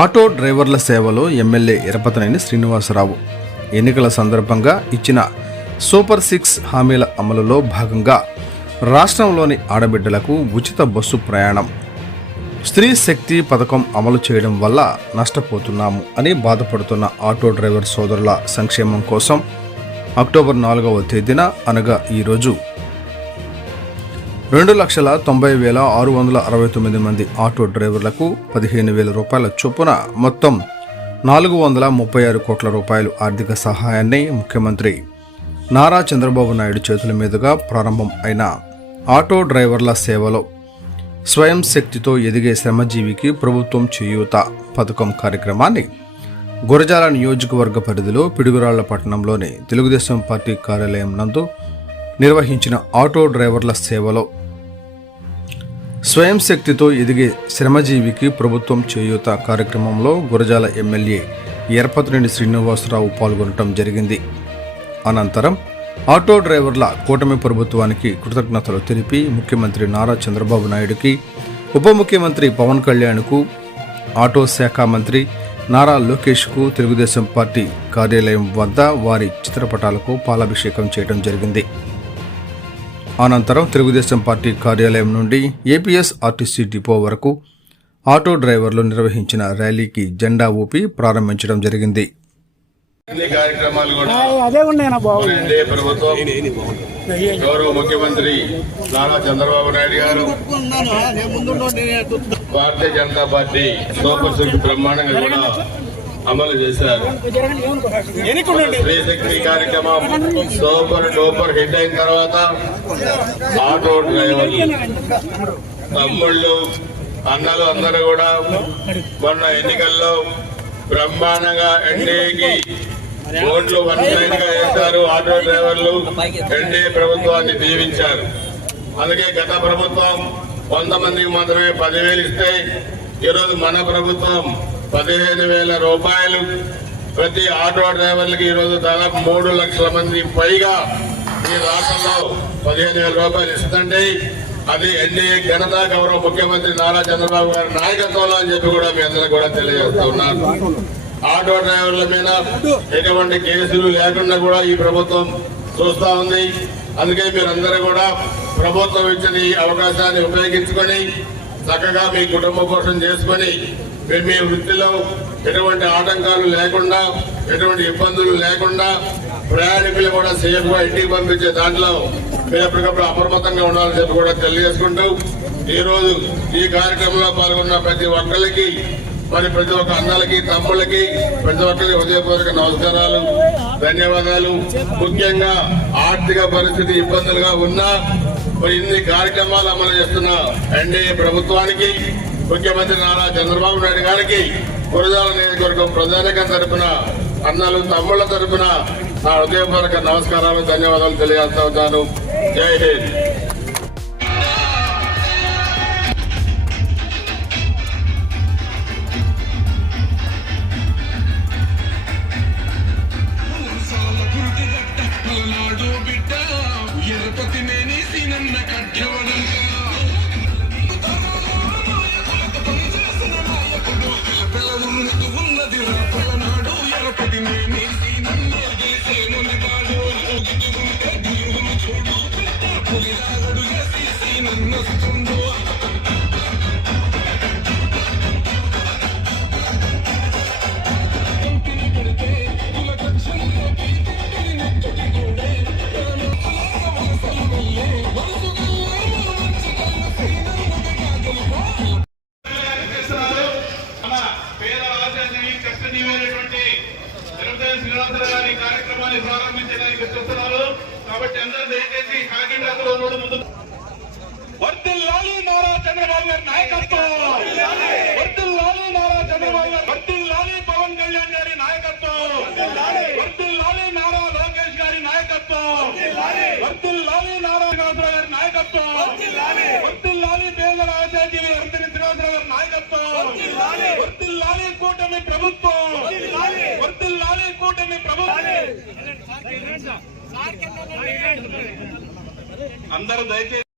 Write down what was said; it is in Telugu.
ఆటో డ్రైవర్ల సేవలో ఎమ్మెల్యే ఎరపతనేని శ్రీనివాసరావు ఎన్నికల సందర్భంగా ఇచ్చిన సూపర్ 6 హామీల అమలులో భాగంగా రాష్ట్రంలోని ఆడబిడ్డలకు ఉచిత బస్సు ప్రయాణం, స్త్రీ శక్తి పథకం అమలు చేయడం వల్ల నష్టపోతున్నాము అని బాధపడుతున్న ఆటో డ్రైవర్ సోదరుల సంక్షేమం కోసం అక్టోబర్ 4వ తేదీన అనగా ఈరోజు 2,90,669 మంది ఆటో డ్రైవర్లకు 15,000 రూపాయల చొప్పున మొత్తం 436 కోట్ల రూపాయలు ఆర్థిక సహాయాన్ని ముఖ్యమంత్రి నారా చంద్రబాబు నాయుడు చేతుల మీదుగా ప్రారంభం అయిన ఆటో డ్రైవర్ల సేవలో స్వయం శక్తితో ఎదిగే శ్రమజీవికి ప్రభుత్వం చేయూత పథకం కార్యక్రమాన్ని గురజాల నియోజకవర్గ పరిధిలో పిడుగురాళ్ల పట్టణంలోని తెలుగుదేశం పార్టీ కార్యాలయం నందు నిర్వహించిన ఆటో డ్రైవర్ల సేవలో స్వయం శక్తితో ఎదిగే శ్రమజీవికి ప్రభుత్వం చేయూత కార్యక్రమంలో గురజాల ఎమ్మెల్యే ఎరపతనేని శ్రీనివాసరావు పాల్గొనడం జరిగింది. అనంతరం ఆటో డ్రైవర్ల కూటమి ప్రభుత్వానికి కృతజ్ఞతలు తెలిపి ముఖ్యమంత్రి నారా చంద్రబాబు నాయుడుకి, ఉప ముఖ్యమంత్రి పవన్ కళ్యాణ్కు, ఆటో శాఖ మంత్రి నారా లోకేష్కు తెలుగుదేశం పార్టీ కార్యాలయం వద్ద వారి చిత్రపటాలకు పాలాభిషేకం చేయడం జరిగింది. అనంతరం తెలుగుదేశం పార్టీ కార్యాలయం నుండి ఏపీఎస్ ఆర్టీసీ డిపో వరకు ఆటో డ్రైవర్లు నిర్వహించిన ర్యాలీకి జెండా ఊపి ప్రారంభించడం జరిగింది. గౌరవ ముఖ్యమంత్రి నారా చంద్రబాబు నాయుడు గారు భారతీయ జనతా పార్టీ సూపర్ 6 బ్రహ్మాండంగా కూడా అమలు చేశారు. స్త్రీ శక్తి కార్యక్రమం సూపర్ డూపర్ హిట్ అయిన తర్వాత ఆటో డ్రైవర్లు తమ్ముళ్ళు అన్నలు అందరూ కూడా మొన్న ఎన్నికల్లో బ్రహ్మాండంగా ఎన్డీఏకి ఓట్లు 1 గా వేశారు. ఆటో డ్రైవర్లు ఎన్డీఏ ప్రభుత్వాన్ని దీవించారు. అందుకే గత ప్రభుత్వం 100 మందికి మాత్రమే 10,000 ఇస్తే ఈరోజు మన ప్రభుత్వం 15,000 రూపాయలు ప్రతి ఆటో డ్రైవర్లకి ఈరోజు దాదాపు 3 లక్షల మంది పైగా ఈ రాష్ట్రంలో 15,000 రూపాయలు ఇస్తుంటే అది ఎన్డీఏ ఘనత గౌరవ ముఖ్యమంత్రి నారా చంద్రబాబు గారి నాయకత్వంలో అని చెప్పి కూడా మీ అందరూ కూడా తెలియజేస్తూ ఉన్నారు. ఆటో డ్రైవర్ల మీద ఎటువంటి కేసులు లేకుండా కూడా ఈ ప్రభుత్వం చూస్తా ఉంది. అందుకే మీరందరూ కూడా ప్రభుత్వం ఇచ్చిన ఈ అవకాశాన్ని ఉపయోగించుకొని చక్కగా మీ కుటుంబ పోషణ చేసుకొని మీ వృత్తిలో ఎటువంటి ఆటంకాలు లేకుండా, ఎటువంటి ఇబ్బందులు లేకుండా ప్రయాణికులు కూడా సేఫ్ గా ఇంటికి పంపించే దాంట్లో మీరు ఎప్పటికప్పుడు అప్రమత్తంగా ఉండాలని చెప్పి కూడా తెలియజేసుకుంటూ ఈ రోజు ఈ కార్యక్రమంలో పాల్గొన్న ప్రతి ఒక్కరికి, మరి ప్రతి ఒక్క అన్నలకి, తమ్ముళ్ళకి, ప్రతి ఒక్కరికి హృదయపూర్వక నమస్కారాలు, ధన్యవాదాలు. ముఖ్యంగా ఆర్థిక పరిస్థితి ఇబ్బందులుగా ఉన్నా మరి ఇన్ని కార్యక్రమాలు అమలు చేస్తున్న ఎన్డీఏ ప్రభుత్వానికి, ముఖ్యమంత్రి నారా చంద్రబాబు నాయుడు గారికి గురజాల నియోజకవర్గం ప్రజానికం తరఫున, అన్నలు తమ్ముళ్ల తరఫున నా హృదయపూర్వక నమస్కారాలు, ధన్యవాదాలు తెలియజేస్తా ఉంటాను. జై హింద్. కార్యక్రమాన్ని ప్రారంభించడానికి చూస్తున్నారు కాబట్టి అందరూ దయచేసి కాకినాడలో ముందు వర్ధిల్లాలి నారా చంద్రబాబు గారి నాయకత్వం, వర్ధిల్లాలి నారా చంద్రబాబు గారు, వర్ధిల్లాలి పవన్ కళ్యాణ్ గారి నాయకత్వం, వర్ధిల్లాలి నారా లోకేష్ గారి నాయకత్వం, వర్ధిల్లాలి నారా శ్రీనివాసరావు గారి నాయకత్వం, వర్ధిల్లాలి పేదల ఆశాజీవి ఎరపతనేని శ్రీనివాసరావు గారి నాయకత్వం, వర్ధిల్లాలి కూటమి ప్రభుత్వం, వర్ధిల్లాలి కూటమి ప్రభుత్వం. అందరూ దయచేసి